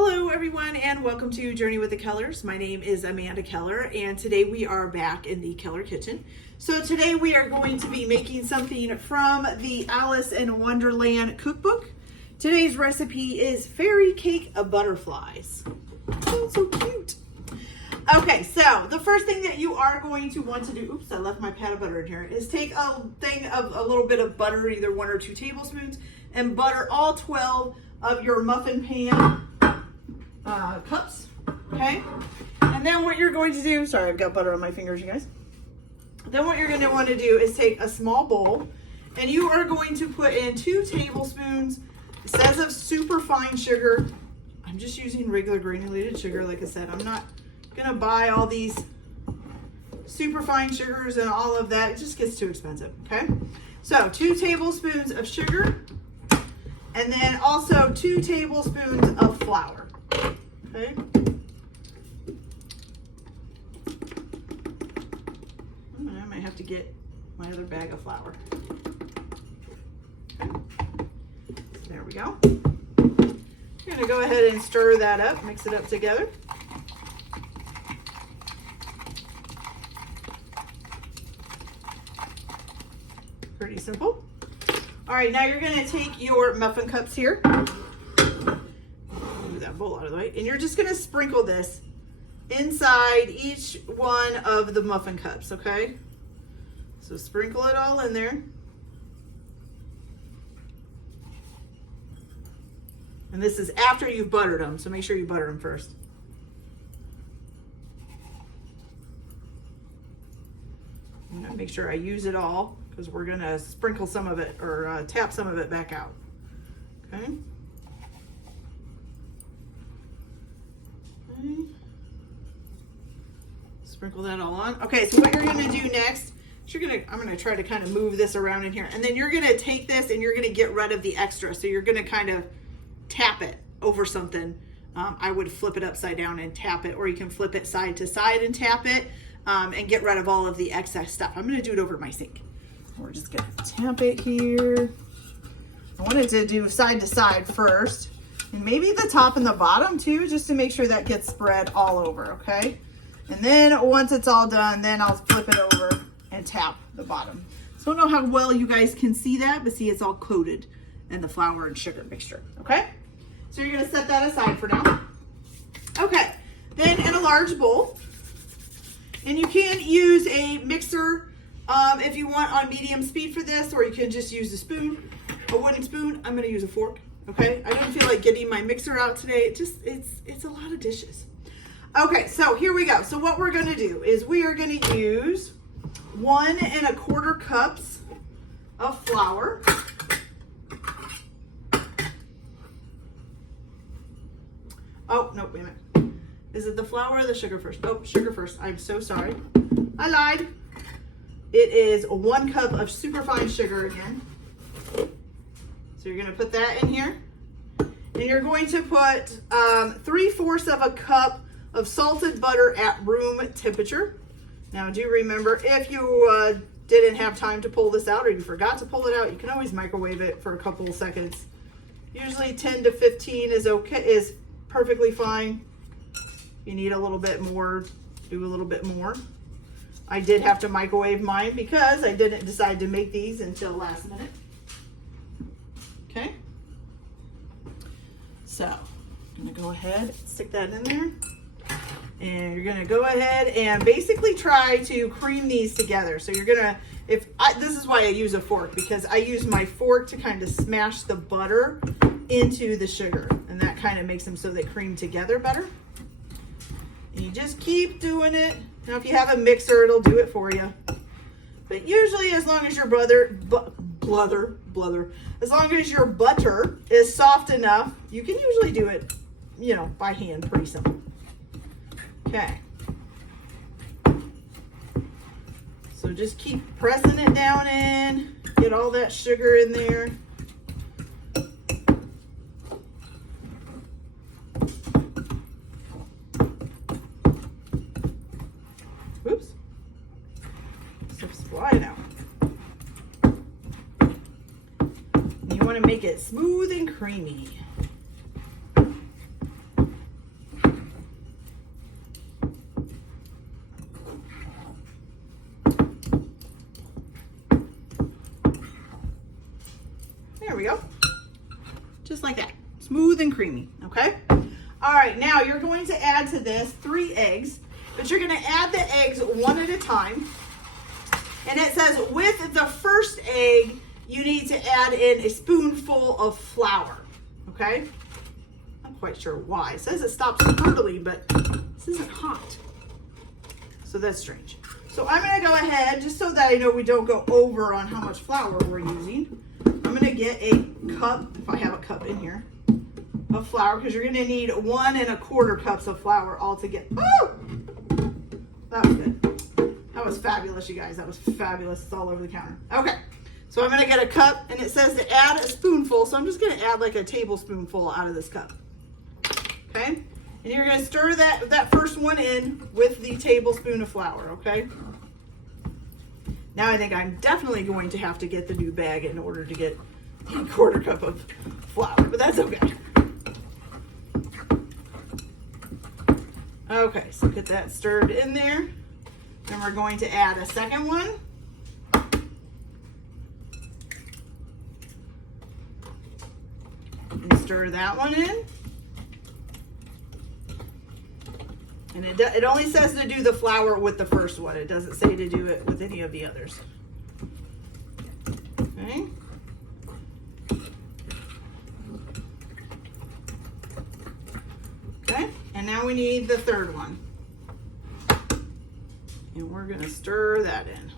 Hello everyone and welcome to Journey with the Kellers. My name is Amanda Keller and today we are back in the Keller kitchen. So today we are going to be making something from the Alice in Wonderland cookbook. Today's recipe is fairy cake of butterflies. Oh, so cute. Okay, so the first thing that you are going to want to do, oops, I left my pat of butter in here, is take a thing of a little bit of butter, either 1 or 2 tablespoons, and butter all 12 of your muffin pan cups, okay? And then what you're going to do, sorry, I've got butter on my fingers, you guys. Then what you're going to want to do is take a small bowl, and you are going to put in 2 tablespoons, it says of super fine sugar. I'm just using regular granulated sugar, like I said. I'm not going to buy all these super fine sugars and all of that. It just gets too expensive, okay? So 2 tablespoons of sugar, and then also 2 tablespoons of flour. Okay. I might have to get my other bag of flour. Okay. So there we go. You're going to go ahead and stir that up, mix it up together. Pretty simple. All right, now you're going to take your muffin cups here. Move that bowl out of the way. And you're just going to sprinkle this inside each one of the muffin cups, okay? So sprinkle it all in there. And this is after you've buttered them, so make sure you butter them first. I'm going to make sure I use it all, because we're going to sprinkle some of it, or tap some of it back out. Okay. Sprinkle that all on. Okay, so what you're going to do next is I'm going to try to kind of move this around in here, and then you're going to take this and you're going to get rid of the extra. So you're going to kind of tap it over something. I would flip it upside down and tap it, or you can flip it side to side and tap it, and get rid of all of the excess stuff. I'm going to do it over my sink. We're just going to tap it here. I wanted to do side to side first, and maybe the top and the bottom too, just to make sure that gets spread all over, okay? And then once it's all done, then I'll flip it over and tap the bottom. So I don't know how well you guys can see that, but see, it's all coated in the flour and sugar mixture, okay? So you're going to set that aside for now. Okay, then in a large bowl, and you can use a mixer if you want on medium speed for this, or you can just use a spoon, a wooden spoon. I'm going to use a fork, okay? I don't feel like getting my mixer out today. It's a lot of dishes. Okay, so here we go. So what we're going to do is we are going to use 1 1/4 cups of flour. Oh, no, wait a minute. Is it the flour or the sugar first? Oh, sugar first. I'm so sorry. I lied. It is 1 cup of superfine sugar again. So you're going to put that in here. And you're going to put 3/4 of a cup of salted butter at room temperature. Now, do remember, if you didn't have time to pull this out, or you forgot to pull it out, you can always microwave it for a couple of seconds. Usually 10 to 15 is okay, is perfectly fine. You need a little bit more, do a little bit more. I did have to microwave mine because I didn't decide to make these until last minute. Okay. So I'm gonna go ahead, stick that in there. And you're gonna go ahead and basically try to cream these together. So you're gonna, this is why I use a fork, because I use my fork to kind of smash the butter into the sugar, and that kind of makes them so they cream together better. And you just keep doing it. Now, if you have a mixer, it'll do it for you. But usually, as long as your as long as your butter is soft enough, you can usually do it, you know, by hand, pretty simple. Okay. So just keep pressing it down in, get all that sugar in there. Oops. Stuff's flying out. And you want to make it smooth and creamy. creamy, okay? All right, now you're going to add to this 3 eggs, but you're gonna add the eggs one at a time. And it says with the first egg, you need to add in a spoonful of flour, okay? I'm not quite sure why. It says it stops curdling, but this isn't hot. So that's strange. So I'm gonna go ahead, just so that I know we don't go over on how much flour we're using, I'm gonna get a cup, if I have a cup in here, of flour, because you're gonna need 1 1/4 cups of flour altogether. Oh! That was good. That was fabulous, you guys. That was fabulous. It's all over the counter. Okay, so I'm gonna get a cup, and it says to add a spoonful, so I'm just gonna add like a tablespoonful out of this cup. Okay, and you're gonna stir that first one in with the tablespoon of flour, okay? Now I think I'm definitely going to have to get the new bag in order to get a 1/4 cup of flour, but that's okay. Okay, so get that stirred in there. Then we're going to add a second one. And stir that one in. And it only says to do the flour with the first one. It doesn't say to do it with any of the others. Okay. Okay, and now we need the third one. And we're going to stir that in.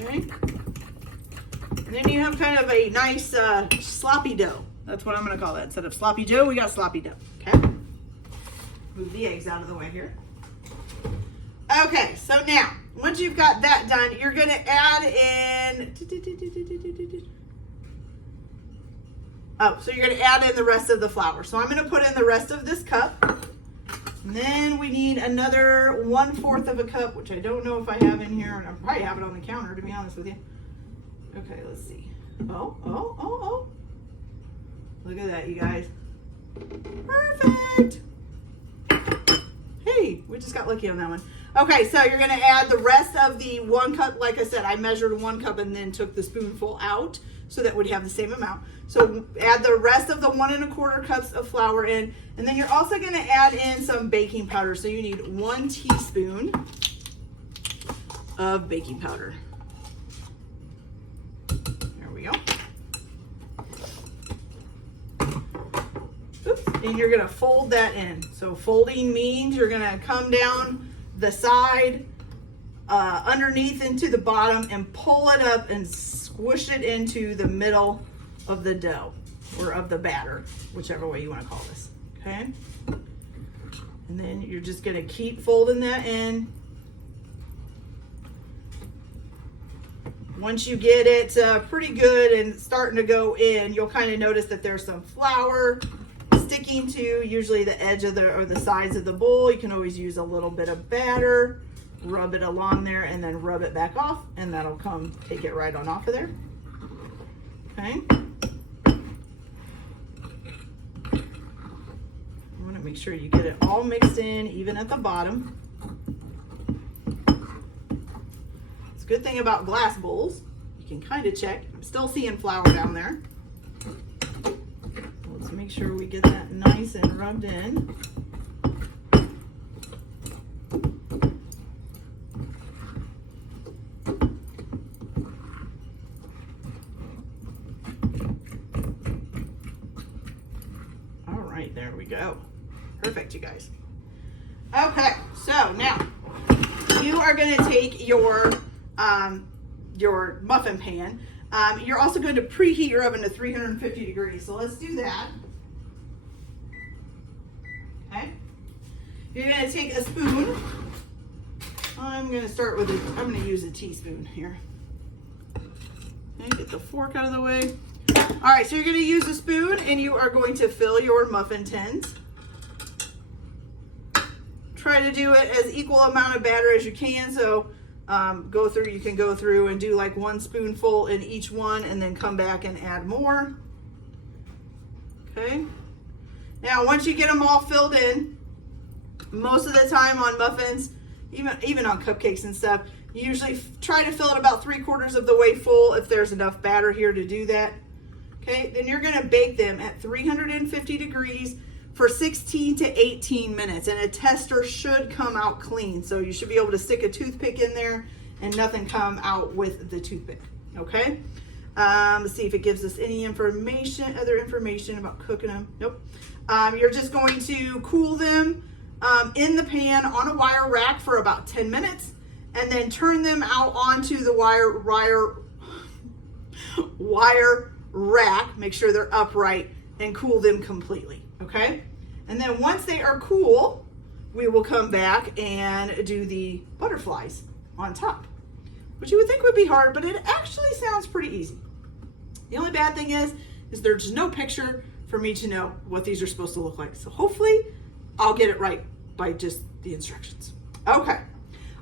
Okay. And then you have kind of a nice sloppy dough. That's what I'm going to call that. Instead of sloppy Joe, we got sloppy dough. Okay. Move the eggs out of the way here. Okay, so now, once you've got that done, you're going to add in... Oh, so you're going to add in the rest of the flour. So I'm going to put in the rest of this cup. And then we need another 1/4 of a cup, which I don't know if I have in here. And I probably have it on the counter, to be honest with you. Okay, let's see. Oh. Look at that, you guys. Perfect. Hey, we just got lucky on that one. Okay, so you're gonna add the rest of the 1 cup. Like I said, I measured 1 cup and then took the spoonful out so that we'd have the same amount. So add the rest of the 1 1/4 cups of flour in, and then you're also gonna add in some baking powder. So you need 1 teaspoon of baking powder. There we go. Oops, and you're gonna fold that in. So folding means you're gonna come down the side, underneath into the bottom, and pull it up and squish it into the middle of the dough, or of the batter, whichever way you want to call this, okay? And then you're just gonna keep folding that in. Once you get it pretty good and starting to go in, you'll kind of notice that there's some flour sticking to usually the edge of the sides of the bowl. You can always use a little bit of batter, rub it along there, and then rub it back off, and that'll take it right on off of there. Okay. You want to make sure you get it all mixed in, even at the bottom. It's a good thing about glass bowls. You can kind of check. I'm still seeing flour down there. Let's make sure we get that nice and rubbed in. All right, there we go. Perfect, you guys. Okay, so now you are going to take your muffin pan. You're also going to preheat your oven to 350 degrees. So let's do that. Okay. You're going to take a spoon. I'm going to use a teaspoon here. Okay, get the fork out of the way. All right, so you're going to use a spoon, and you are going to fill your muffin tins. Try to do it as equal amount of batter as you can. So you can go through and do like 1 spoonful in each one, and then come back and add more. Okay. Now, once you get them all filled in, most of the time on muffins, even on cupcakes and stuff, you usually try to fill it about 3/4 of the way full if there's enough batter here to do that. Okay, then you're going to bake them at 350 degrees for 16 to 18 minutes, and a tester should come out clean. So you should be able to stick a toothpick in there and nothing come out with the toothpick. Okay, let's see if it gives us any information, other information about cooking them. Nope. You're just going to cool them in the pan on a wire rack for about 10 minutes, and then turn them out onto the wire rack. Make sure they're upright and cool them completely. Okay, and then once they are cool, we will come back and do the butterflies on top, which you would think would be hard, but it actually sounds pretty easy. The only bad thing is there's no picture for me to know what these are supposed to look like. So hopefully I'll get it right by just the instructions. Okay.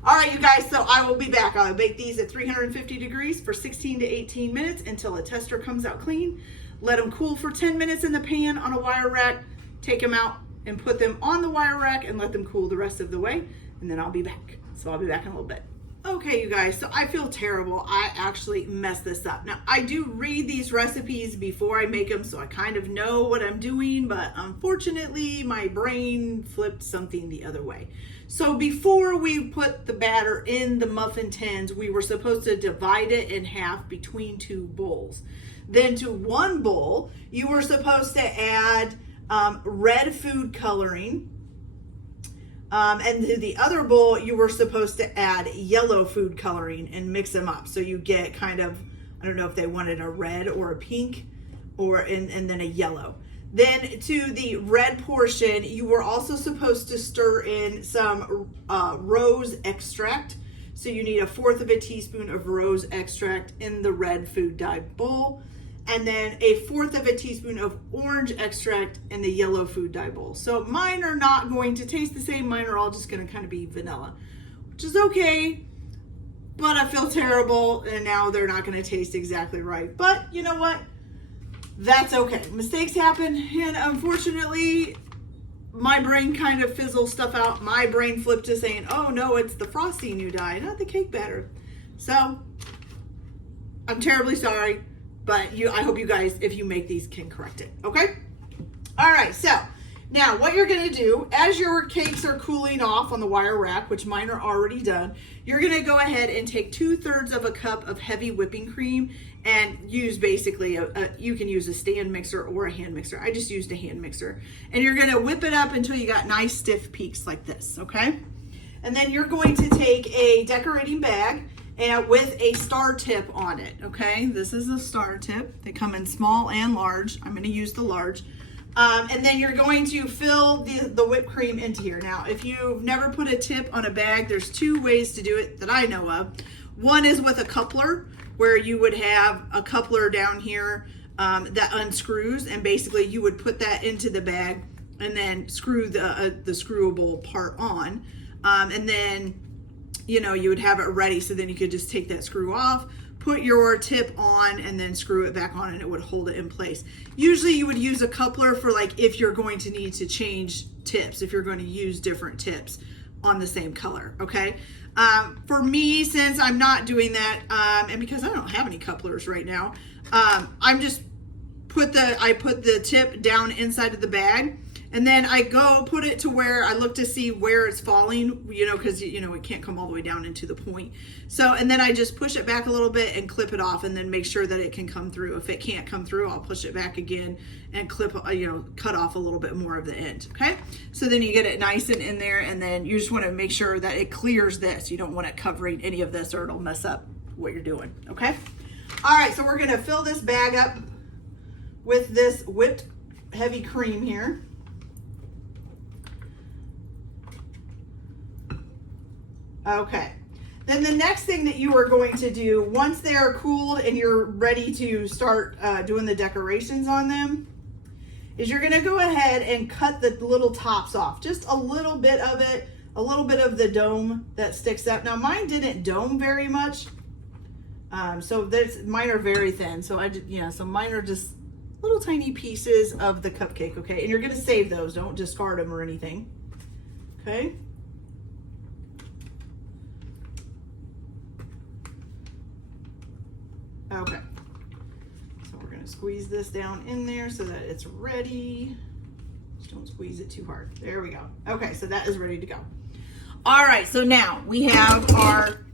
All right, you guys, so I will be back. I'll bake these at 350 degrees for 16 to 18 minutes until a tester comes out clean. Let them cool for 10 minutes in the pan on a wire rack. Take them out and put them on the wire rack and let them cool the rest of the way. And then I'll be back. So I'll be back in a little bit. Okay, you guys, so I feel terrible. I actually messed this up. Now, I do read these recipes before I make them, so I kind of know what I'm doing, but unfortunately, my brain flipped something the other way. So before we put the batter in the muffin tins, we were supposed to divide it in half between 2 bowls. Then to one bowl, you were supposed to add red food coloring. And to the other bowl, you were supposed to add yellow food coloring and mix them up. So you get kind of, I don't know if they wanted a red or a pink and then a yellow. Then to the red portion, you were also supposed to stir in some rose extract. So you need 1/4 teaspoon of rose extract in the red food dye bowl. And then 1/4 teaspoon of orange extract in the yellow food dye bowl. So mine are not going to taste the same. Mine are all just going to kind of be vanilla, which is okay, but I feel terrible, and now they're not going to taste exactly right. But you know what? That's okay. Mistakes happen, and unfortunately, my brain kind of fizzles stuff out. My brain flipped to saying, oh no, it's the frosting you dye, not the cake batter. So I'm terribly sorry. But I hope you guys, if you make these, can correct it, okay? All right, so now what you're gonna do, as your cakes are cooling off on the wire rack, which mine are already done, you're gonna go ahead and take 2/3 of a cup of heavy whipping cream and use basically, you can use a stand mixer or a hand mixer. I just used a hand mixer. And you're gonna whip it up until you got nice stiff peaks like this, okay? And then you're going to take a decorating bag and with a star tip on it, okay? This is a star tip. They come in small and large. I'm gonna use the large. And then you're going to fill the whipped cream into here. Now, if you've never put a tip on a bag, there's 2 ways to do it that I know of. One is with a coupler, where you would have a coupler down here that unscrews, and basically you would put that into the bag and then screw the screwable part on. And then you would have it ready, so then you could just take that screw off, put your tip on, and then screw it back on, and it would hold it in place. Usually you would use a coupler for like if you're going to need to change tips, if you're going to use different tips on the same color, okay? For me, since I'm not doing that, and because I don't have any couplers right now, I'm just I put the tip down inside of the bag, and then I go put it to where I look to see where it's falling, because it can't come all the way down into the point. So, and then I just push it back a little bit and clip it off, and then make sure that it can come through. If it can't come through, I'll push it back again and cut off a little bit more of the end, okay? So then you get it nice and in there, and then you just want to make sure that it clears this. You don't want it covering any of this, or it'll mess up what you're doing, okay? All right, so we're gonna fill this bag up with this whipped heavy cream here. Okay, then the next thing that you are going to do, once they are cooled and you're ready to start doing the decorations on them, is you're gonna go ahead and cut the little tops off, just a little bit of it, a little bit of the dome that sticks out. Now mine didn't dome very much, so mine are very thin, so so mine are just little tiny pieces of the cupcake, okay? And you're gonna save those, don't discard them or anything, okay? Okay, so we're gonna squeeze this down in there so that it's ready. Just don't squeeze it too hard. There we go. Okay, so that is ready to go. All right, so now we have our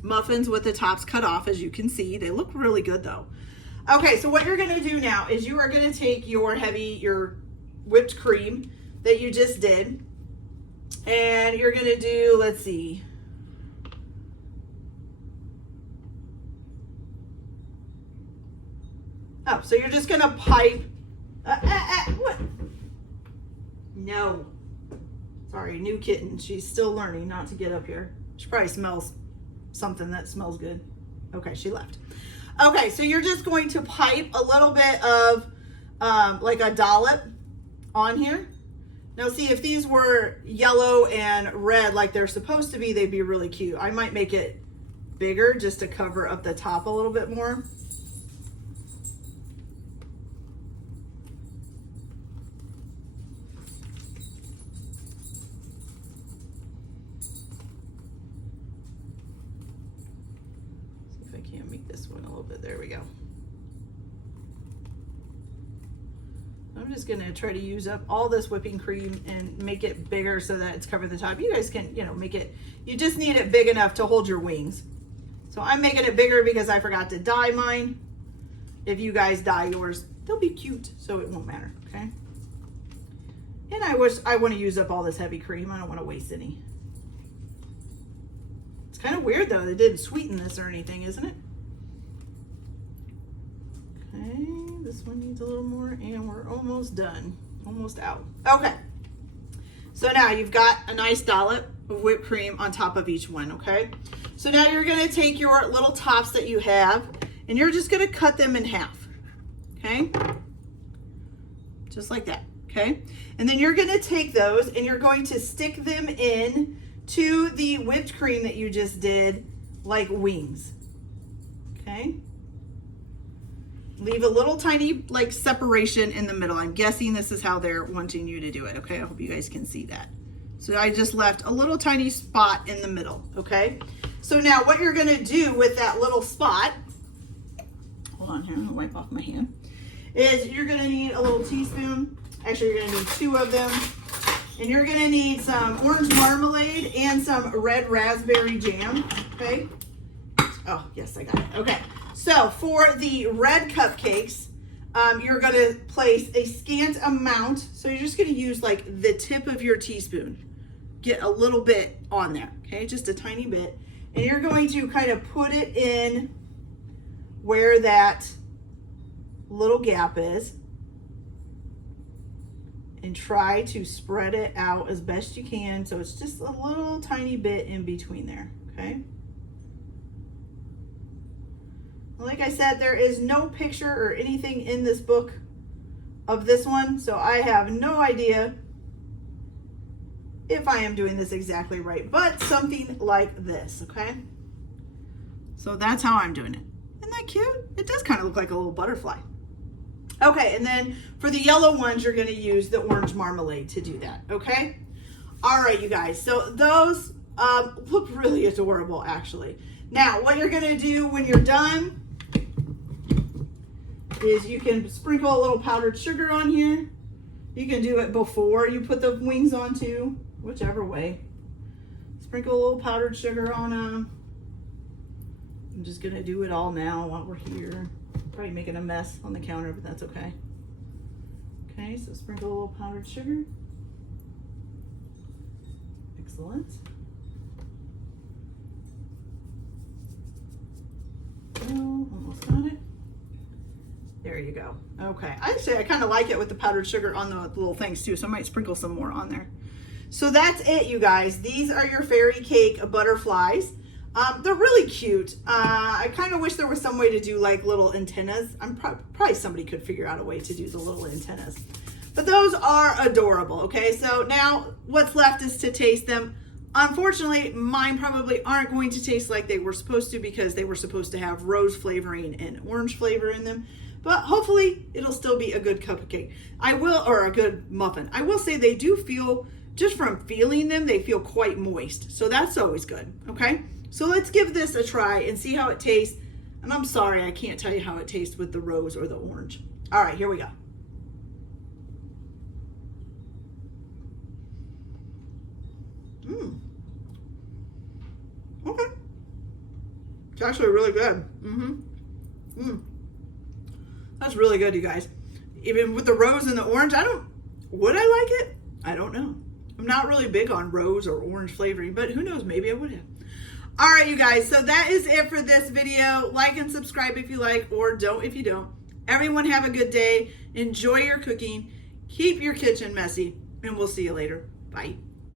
muffins with the tops cut off, as you can see. They look really good though. Okay, so what you're gonna do now is you are gonna take your whipped cream that you just did, and you're gonna do, let's see, oh, so you're just gonna pipe, what? No, sorry, new kitten, she's still learning not to get up here. She probably smells something that smells good. Okay, she left. Okay, so you're just going to pipe a little bit of like a dollop on here. Now see, if these were yellow and red like they're supposed to be, they'd be really cute. I might make it bigger just to cover up the top a little bit more. Can't make this one a little bit. There we go. I'm just gonna try to use up all this whipping cream and make it bigger so that it's covered the top. You guys can, you know, make it, you just need it big enough to hold your wings. So I'm making it bigger because I forgot to dye mine. If you guys dye yours, they'll be cute, so it won't matter, okay? And I want to use up all this heavy cream. I don't want to waste any. Kind of weird though, they didn't sweeten this or anything, isn't it? Okay, this one needs a little more, and we're almost done, almost out. Okay, so now you've got a nice dollop of whipped cream on top of each one, okay? So now you're gonna take your little tops that you have, and you're just gonna cut them in half, okay? Just like that, okay? And then you're gonna take those and you're going to stick them in to the whipped cream that you just did like wings, okay? Leave a little tiny like separation in the middle. I'm guessing this is how they're wanting you to do it, okay? I hope you guys can see that. So I just left a little tiny spot in the middle, okay? So now what you're gonna do with that little spot, hold on here, I'm gonna wipe off my hand, is you're gonna need a little teaspoon. Actually, you're gonna need 2 of them. And you're gonna need some orange marmalade and some red raspberry jam, okay? Oh, yes, I got it. Okay, so for the red cupcakes, you're gonna place a scant amount. So you're just gonna use like the tip of your teaspoon. Get a little bit on there, okay? Just a tiny bit. And you're going to kind of put it in where that little gap is. And try to spread it out as best you can so it's just a little tiny bit in between there, okay? Like I said, there is no picture or anything in this book of this one, so I have no idea if I am doing this exactly right, but something like this, okay? So that's how I'm doing it. Isn't that cute? It does kind of look like a little butterfly. Okay, and then for the yellow ones, you're gonna use the orange marmalade to do that, okay? All right, you guys, so those look really adorable, actually. Now, what you're gonna do when you're done is you can sprinkle a little powdered sugar on here. You can do it before you put the wings on too, whichever way. Sprinkle a little powdered sugar on them. I'm just gonna do it all now while we're here. Probably making a mess on the counter, but that's okay. Okay, so sprinkle a little powdered sugar. Excellent. Oh, almost got it. There you go. Okay, actually I kind of like it with the powdered sugar on the little things too, so I might sprinkle some more on there. So that's it, you guys. These are your fairy cake butterflies. They're really cute. I kind of wish there was some way to do like little antennas. Probably somebody could figure out a way to do the little antennas. But those are adorable, okay? So now what's left is to taste them. Unfortunately, mine probably aren't going to taste like they were supposed to because they were supposed to have rose flavoring and orange flavor in them. but hopefully it'll still be a good cupcake. Or a good muffin. I will say they do feel, just from feeling them, they feel quite moist. So that's always good, okay? So let's give this a try and see how it tastes. And I'm sorry, I can't tell you how it tastes with the rose or the orange. All right, here we go. Okay. It's actually really good. That's really good, you guys. Even with the rose and the orange, would I like it? I don't know. I'm not really big on rose or orange flavoring, but who knows, maybe I would have. All right, you guys, so that is it for this video. Like and subscribe if you like, or don't if you don't. Everyone have a good day. Enjoy your cooking. Keep your kitchen messy, and we'll see you later. Bye.